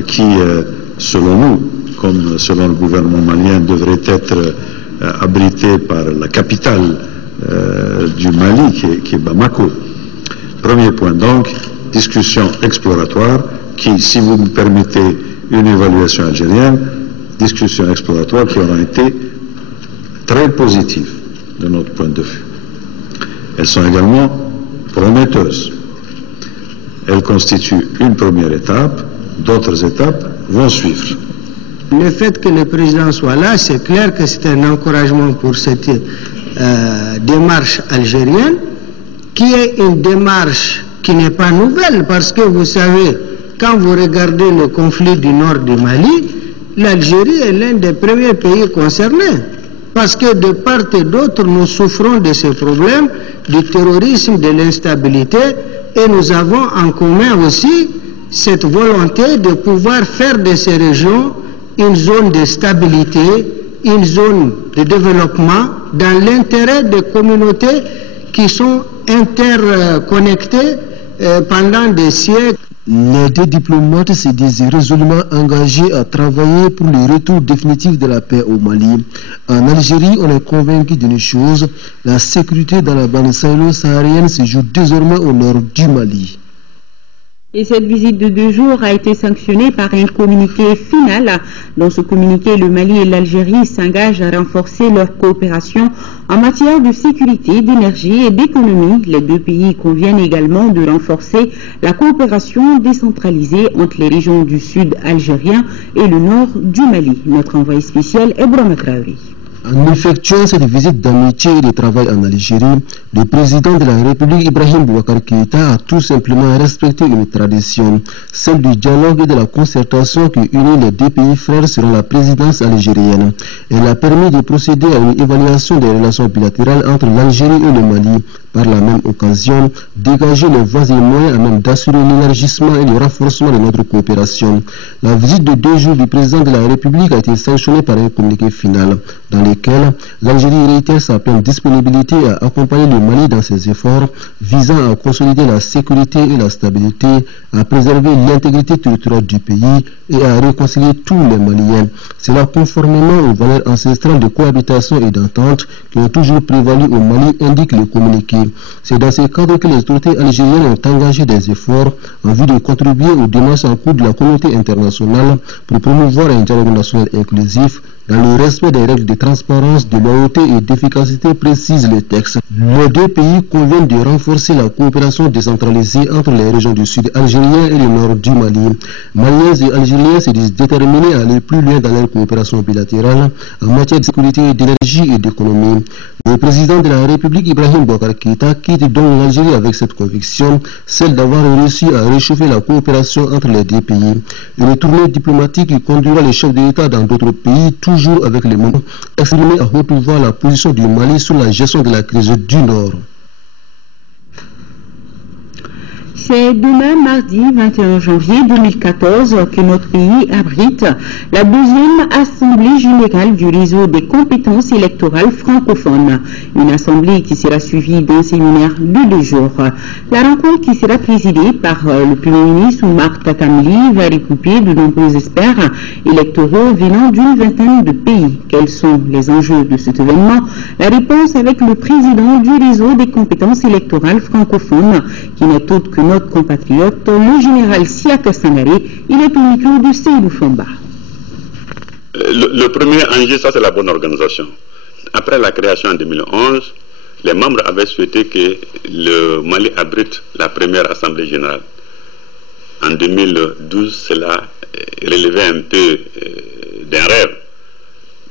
qui, selon nous, comme selon le gouvernement malien, devrait être abrité par la capitale du Mali, qui est Bamako. Premier point donc, discussion exploratoire qui, si vous me permettez une évaluation algérienne, discussion exploratoire qui aura été très positive de notre point de vue. Elles sont également prometteuses. Elles constituent une première étape, d'autres étapes vont suivre. Le fait que le président soit là, c'est clair que c'est un encouragement pour cette démarche algérienne, qui est une démarche qui n'est pas nouvelle, parce que vous savez, quand vous regardez le conflit du nord du Mali, l'Algérie est l'un des premiers pays concernés. Parce que de part et d'autre, nous souffrons de ces problèmes, du terrorisme, de l'instabilité, et nous avons en commun aussi cette volonté de pouvoir faire de ces régions une zone de stabilité, une zone de développement, dans l'intérêt des communautés qui sont interconnectées pendant des siècles. Les deux diplomates se disent résolument engagés à travailler pour le retour définitif de la paix au Mali. En Algérie, on est convaincu d'une chose, la sécurité dans la bande sahélo-saharienne se joue désormais au nord du Mali. Et cette visite de 2 jours a été sanctionnée par un communiqué final. Dans ce communiqué, le Mali et l'Algérie s'engagent à renforcer leur coopération en matière de sécurité, d'énergie et d'économie. Les deux pays conviennent également de renforcer la coopération décentralisée entre les régions du sud algérien et le nord du Mali. Notre envoyé spécial est Brahma Traoré. En effectuant cette visite d'amitié et de travail en Algérie, le président de la République Ibrahim Boubacar Keïta a tout simplement respecté une tradition, celle du dialogue et de la concertation qui unit les deux pays frères selon la présidence algérienne. Elle a permis de procéder à une évaluation des relations bilatérales entre l'Algérie et le Mali. Par la même occasion, dégager les voies et moyens à même d'assurer l'élargissement et le renforcement de notre coopération. La visite de 2 jours du président de la République a été sanctionnée par un communiqué final, dans lequel l'Algérie réitère sa pleine disponibilité à accompagner le Mali dans ses efforts visant à consolider la sécurité et la stabilité, à préserver l'intégrité territoriale du pays et à réconcilier tous les Maliens. Cela conformément aux valeurs ancestrales de cohabitation et d'entente qui ont toujours prévalu au Mali, indique le communiqué. C'est dans ce cadre que les autorités algériennes ont engagé des efforts en vue de contribuer aux démarches en cours de la communauté internationale pour promouvoir un dialogue national inclusif, dans le respect des règles de transparence, de loyauté et d'efficacité, précisent les textes. Les deux pays conviennent de renforcer la coopération décentralisée entre les régions du sud algérien et le nord du Mali. Maliens et Algériens se disent déterminés à aller plus loin dans leur coopération bilatérale en matière de sécurité, d'énergie et d'économie. Le président de la République, Ibrahim Boubacar Keïta, quitte donc l'Algérie avec cette conviction, celle d'avoir réussi à réchauffer la coopération entre les deux pays. Une tournée diplomatique qui conduira les chefs d'État dans d'autres pays, toujours avec les membres exprimés à haute voix la position du Mali sur la gestion de la crise du Nord. C'est demain, mardi 21 janvier 2014, que notre pays abrite la deuxième Assemblée générale du réseau des compétences électorales francophones. Une assemblée qui sera suivie d'un séminaire de 2 jours. La rencontre, qui sera présidée par le Premier ministre Oumar Tatamli, va regrouper de nombreux experts électoraux venant d'une vingtaine de pays. Quels sont les enjeux de cet événement? La réponse avec le président du réseau des compétences électorales francophones, qui n'est autre que notre compatriote, le général Siaka Sangaré. Il est au micro de Seydou Fomba. Le premier enjeu, ça c'est la bonne organisation. Après la création en 2011, les membres avaient souhaité que le Mali abrite la première assemblée générale. En 2012, cela relevait un peu d'un rêve.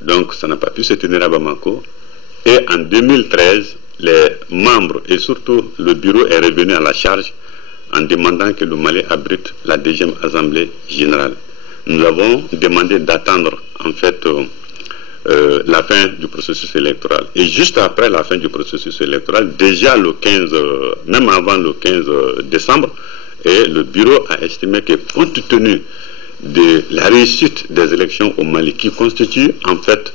Donc ça n'a pas pu se tenir à Bamako. Et en 2013, les membres et surtout le bureau est revenu à la charge en demandant que le Mali abrite la deuxième assemblée générale. Nous avons demandé d'attendre en fait la fin du processus électoral. Et juste après la fin du processus électoral, déjà le 15, même avant le 15 décembre, et le bureau a estimé que compte tenu de la réussite des élections au Mali, qui constitue en fait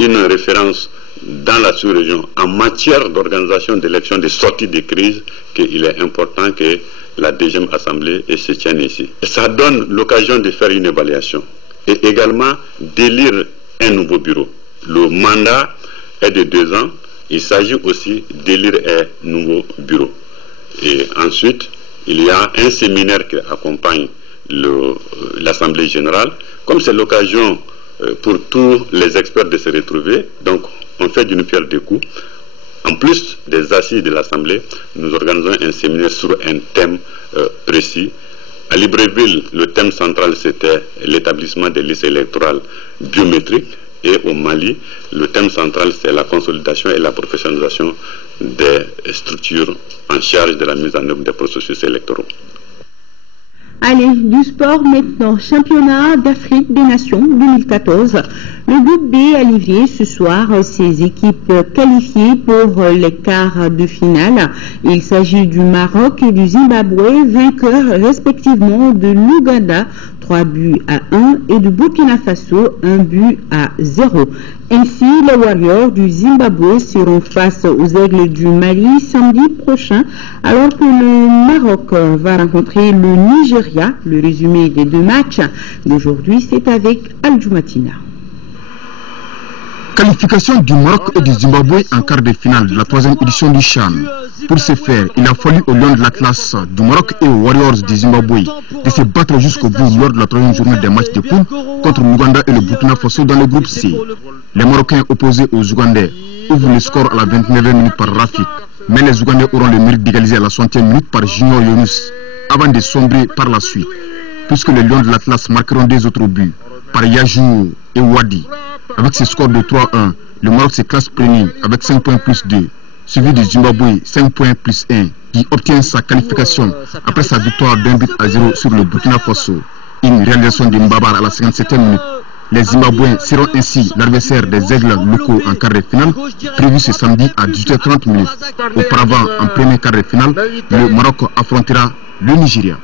une référence dans la sous-région en matière d'organisation d'élections, de sortie de crise, qu'il est important que la deuxième assemblée se tienne ici. Et ça donne l'occasion de faire une évaluation et également d'élire un nouveau bureau. Le mandat est de 2 ans. Il s'agit aussi d'élire un nouveau bureau. Et ensuite, il y a un séminaire qui accompagne l'assemblée générale. Comme c'est l'occasion pour tous les experts de se retrouver, donc on fait d'une pierre deux coups. En plus des assises de l'Assemblée, nous organisons un séminaire sur un thème précis. À Libreville, le thème central, c'était l'établissement des listes électorales biométriques. Et au Mali, le thème central, c'est la consolidation et la professionnalisation des structures en charge de la mise en œuvre des processus électoraux. Allez, du sport maintenant. Championnat d'Afrique des Nations 2014. Le groupe B a livré ce soir ses équipes qualifiées pour les quarts de finale. Il s'agit du Maroc et du Zimbabwe, vainqueurs respectivement de l'Ouganda, 3-1, et de Burkina Faso, 1-0. Ainsi, les Warriors du Zimbabwe seront face aux Aigles du Mali samedi prochain, alors que le Maroc va rencontrer le Nigeria. Le résumé des 2 matchs d'aujourd'hui, c'est avec Al-Jumatina. Qualification du Maroc et du Zimbabwe en quart de finale de la 3e édition du CHAN. Pour ce faire, il a fallu aux Lions de l'Atlas du Maroc et aux Warriors du Zimbabwe de se battre jusqu'au bout lors de la 3e journée des matchs de poule contre l'Ouganda et le Burkina Faso dans le groupe C. Les Marocains opposés aux Ougandais ouvrent le score à la 29e minute par Rafik, mais les Ougandais auront le mérite d'égaliser à la 60e minute par Junior Yunus avant de sombrer par la suite, puisque les Lions de l'Atlas marqueront 2 autres buts par Yajou et Wadi. Avec ce score de 3-1, le Maroc se classe premier avec 5 points plus 2, suivi du Zimbabwe 5 points plus 1, qui obtient sa qualification après sa victoire d'1-0 sur le Burkina Faso. Une réalisation de Mbabar à la 57e minute. Les Zimbabwéens seront ainsi l'adversaire des Aigles locaux en quart de finale, prévu ce samedi à 18h30 minutes. Auparavant, en premier quart de finale, le Maroc affrontera le Nigeria.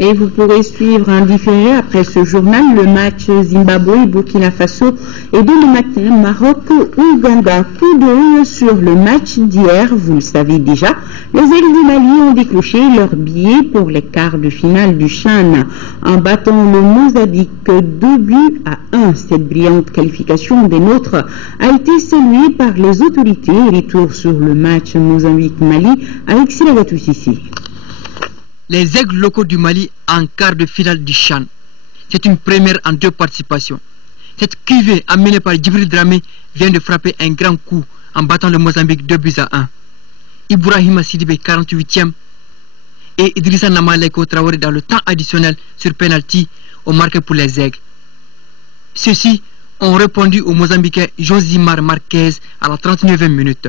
Et vous pourrez suivre en différé après ce journal le match Zimbabwe-Burkina Faso et dès le matin Maroc-Ouganda. Coup d'œil sur le match d'hier, vous le savez déjà, les Aigles du Mali ont décroché leur billet pour les quarts de finale du CHAN en battant le Mozambique 2-1. Cette brillante qualification des nôtres a été saluée par les autorités. Retour sur le match Mozambique-Mali avec Sylvain Sissi. Les Aigles locaux du Mali en quart de finale du CHAN. C'est une première en 2 participations. Cette cuvée amenée par Djibril Dramé vient de frapper un grand coup en battant le Mozambique 2-1. Ibrahima Sidibé 48e et Idrissa Namaleko Traoré dans le temps additionnel sur penalty ont marqué pour les Aigles. Ceux-ci ont répondu au Mozambicain Josimar Marquez à la 39e minute.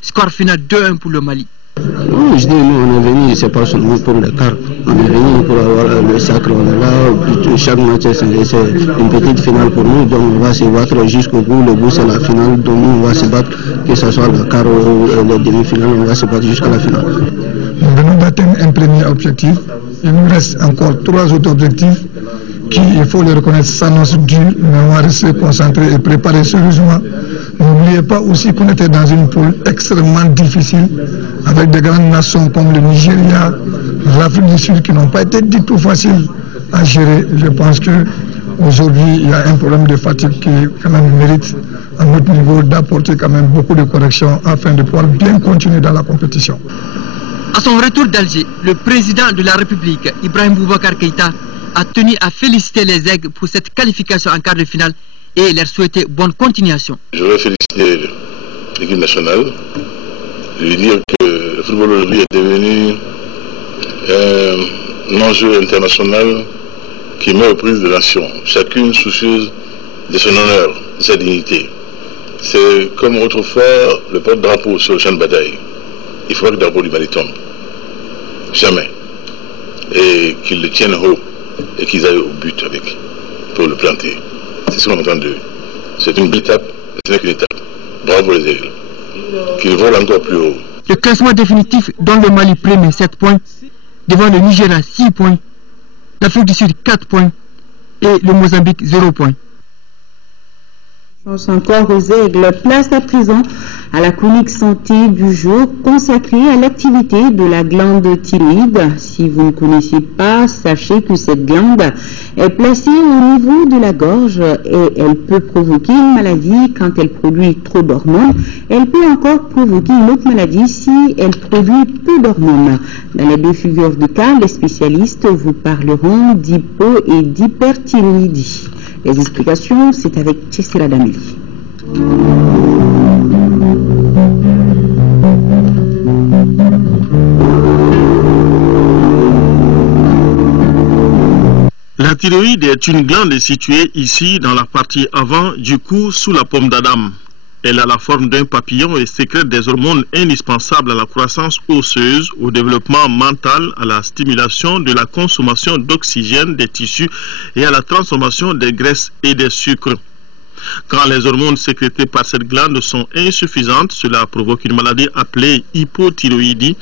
Score final 2-1 pour le Mali. Oui, je dis, nous, on est venu, c'est pas seulement pour le quart. On est venu pour avoir le sacre. On est là, chaque match, c'est une petite finale pour nous. Donc, on va se battre jusqu'au bout. Le bout, c'est la finale. Donc, nous, on va se battre, que ce soit le quart ou le demi-finale, on va se battre jusqu'à la finale. Nous venons d'atteindre un premier objectif. Il nous reste encore 3 autres objectifs qui, il faut le reconnaître, s'annoncent durs, mais on va rester concentré et préparer sérieusement. N'oubliez pas aussi qu'on était dans une poule extrêmement difficile, avec des grandes nations comme le Nigeria, l'Afrique du Sud, qui n'ont pas été du tout faciles à gérer. Je pense qu'aujourd'hui, il y a un problème de fatigue qui quand même mérite, à notre niveau, d'apporter quand même beaucoup de corrections afin de pouvoir bien continuer dans la compétition. À son retour d'Alger, le président de la République, Ibrahim Boubacar Keïta, a tenu à féliciter les Aigles pour cette qualification en quart de finale et leur souhaiter bonne continuation. Je veux féliciter l'équipe nationale, lui dire que le football aujourd'hui est devenu un enjeu international qui met aux prises des nations, chacune soucieuse de son honneur, de sa dignité. C'est comme autrefois le porte-drapeau sur le champ de bataille. Il faut que le drapeau du Mali tombe. Jamais. Et qu'ils le tiennent haut et qu'ils aillent au but avec, pour le planter. C'est ce qu'on entend d'eux. C'est une étape, ce n'est qu'une étape. Bravo les Aigles. Qu'ils volent encore plus haut. Le classement définitif donne le Mali premier 7 points, devant le Nigeria 6 points, l'Afrique du Sud 4 points et le Mozambique 0 points. Encore aux Aigles, place à présent à la chronique santé du jour consacrée à l'activité de la glande thyroïde. Si vous ne connaissez pas, sachez que cette glande est placée au niveau de la gorge et elle peut provoquer une maladie quand elle produit trop d'hormones. Elle peut encore provoquer une autre maladie si elle produit peu d'hormones. Dans les deux figures de cas, les spécialistes vous parleront d'hypo et d'hyperthyroïdie. Les explications, c'est avec Chessira Dameli. La thyroïde est une glande située ici dans la partie avant du cou sous la paume d'Adam. Elle a la forme d'un papillon et sécrète des hormones indispensables à la croissance osseuse, au développement mental, à la stimulation de la consommation d'oxygène des tissus et à la transformation des graisses et des sucres. Quand les hormones sécrétées par cette glande sont insuffisantes, cela provoque une maladie appelée hypothyroïdie.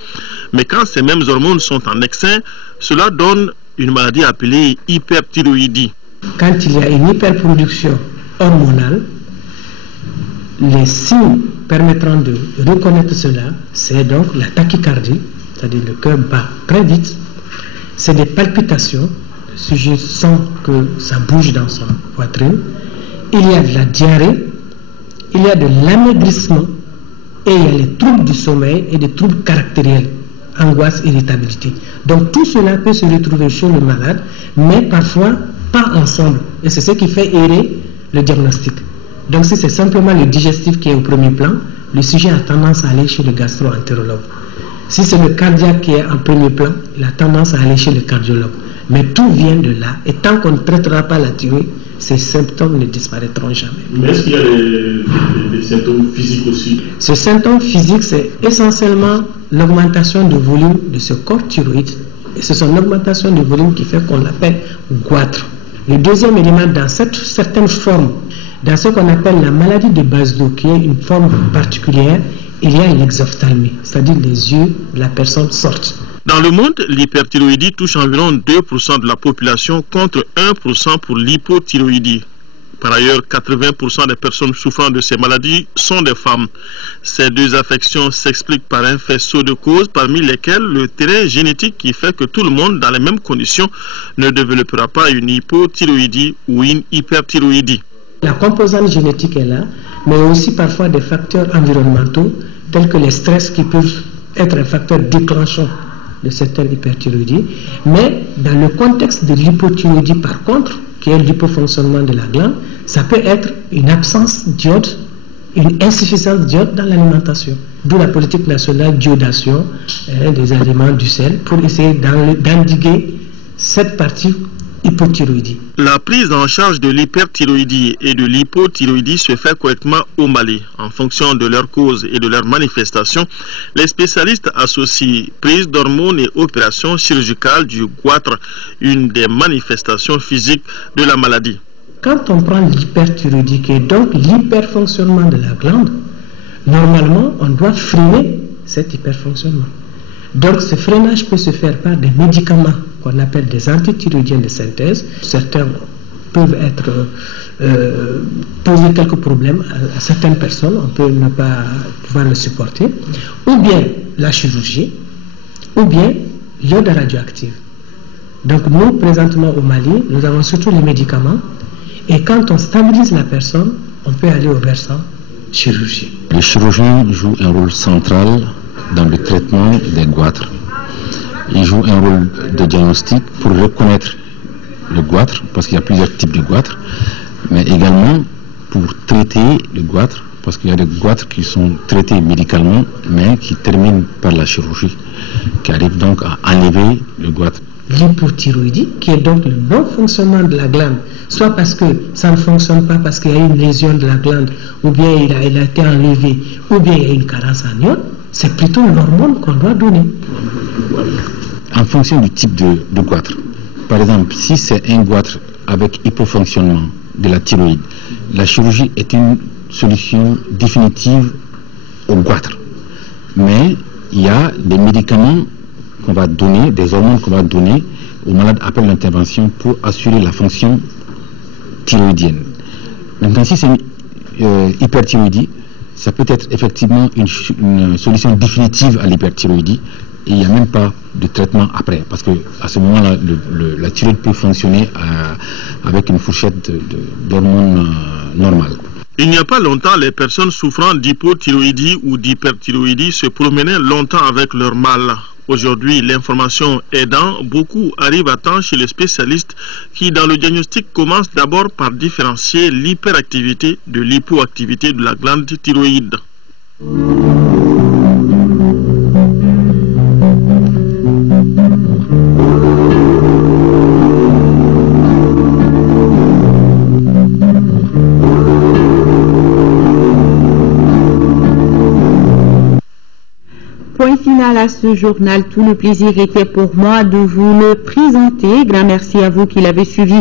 Mais quand ces mêmes hormones sont en excès, cela donne une maladie appelée hyperthyroïdie. Quand il y a une hyperproduction hormonale, les signes permettant de reconnaître cela, c'est donc la tachycardie, c'est-à-dire le cœur bat très vite, c'est des palpitations, le sujet sent que ça bouge dans sa poitrine, il y a de la diarrhée, il y a de l'amaigrissement et il y a les troubles du sommeil et des troubles caractériels, angoisse, irritabilité. Donc tout cela peut se retrouver chez le malade, mais parfois pas ensemble. Et c'est ce qui fait errer le diagnostic. Donc si c'est simplement le digestif qui est au premier plan, le sujet a tendance à aller chez le gastro-entérologue. Si c'est le cardiaque qui est en premier plan, il a tendance à aller chez le cardiologue. Mais tout vient de là. Et tant qu'on ne traitera pas la thyroïde, ces symptômes ne disparaîtront jamais. Mais est-ce qu'il y a des symptômes physiques aussi? Ces symptômes physiques, c'est essentiellement l'augmentation du volume de ce corps thyroïde. Et c'est son augmentation du volume qui fait qu'on l'appelle goitre. Le deuxième élément, dans certaines formes, dans ce qu'on appelle la maladie de Basedow, qui est une forme particulière, il y a l'exophthalmie, c'est-à-dire les yeux de la personne sortent. Dans le monde, l'hyperthyroïdie touche environ 2% de la population contre 1% pour l'hypothyroïdie. Par ailleurs, 80% des personnes souffrant de ces maladies sont des femmes. Ces deux affections s'expliquent par un faisceau de causes, parmi lesquelles le terrain génétique qui fait que tout le monde, dans les mêmes conditions, ne développera pas une hypothyroïdie ou une hyperthyroïdie. La composante génétique est là, mais aussi parfois des facteurs environnementaux, tels que les stress qui peuvent être un facteur déclenchant de certaines hyperthyroïdies. Mais dans le contexte de l'hypothyroïdie, par contre, qui est l'hypofonctionnement de la glande, ça peut être une absence d'iode, une insuffisance d'iode dans l'alimentation. D'où la politique nationale d'iodation des aliments du sel pour essayer d'endiguer cette partie hypothyroïdie. La prise en charge de l'hyperthyroïdie et de l'hypothyroïdie se fait correctement au Mali. En fonction de leurs causes et de leurs manifestations, les spécialistes associent prise d'hormones et opération chirurgicale du goitre, une des manifestations physiques de la maladie. Quand on prend l'hyperthyroïdie, qui est donc l'hyperfonctionnement de la glande, normalement, on doit freiner cet hyperfonctionnement. Donc, ce freinage peut se faire par des médicaments qu'on appelle des antithyroïdiens de synthèse. Certains peuvent poser quelques problèmes à certaines personnes, on peut ne pas pouvoir le supporter, ou bien la chirurgie, ou bien l'iode radioactive. Donc, nous, présentement au Mali, nous avons surtout les médicaments, et quand on stabilise la personne, on peut aller au versant chirurgie. Le chirurgien joue un rôle central dans le traitement des goitres. Il joue un rôle de diagnostic pour reconnaître le goitre, parce qu'il y a plusieurs types de goitres, mais également pour traiter le goitre, parce qu'il y a des goitres qui sont traités médicalement, mais qui terminent par la chirurgie, qui arrive donc à enlever le goitre. L'hypothyroïdie, qui est donc le non-fonctionnement de la glande, soit parce que ça ne fonctionne pas parce qu'il y a une lésion de la glande, ou bien il a été enlevé, ou bien il y a une carence en iode, c'est plutôt l'hormone qu'on doit donner. En fonction du type de goitre, par exemple, si c'est un goitre avec hypofonctionnement de la thyroïde, la chirurgie est une solution définitive au goitre. Mais il y a des médicaments qu'on va donner, des hormones qu'on va donner aux malades après l'intervention pour assurer la fonction thyroïdienne. Maintenant, si c'est hyperthyroïdie, ça peut être effectivement une solution définitive à l'hyperthyroïdie et il n'y a même pas de traitement après, parce que à ce moment-là, la thyroïde peut fonctionner avec une fourchette d'hormones normales. Il n'y a pas longtemps, les personnes souffrant d'hypothyroïdie ou d'hyperthyroïdie se promenaient longtemps avec leur mal. Aujourd'hui, l'information aidant, beaucoup arrivent à temps chez les spécialistes qui, dans le diagnostic, commencent d'abord par différencier l'hyperactivité de l'hypoactivité de la glande thyroïde. Point final à ce journal. Tout le plaisir était pour moi de vous le présenter. Grand merci à vous qui l'avez suivi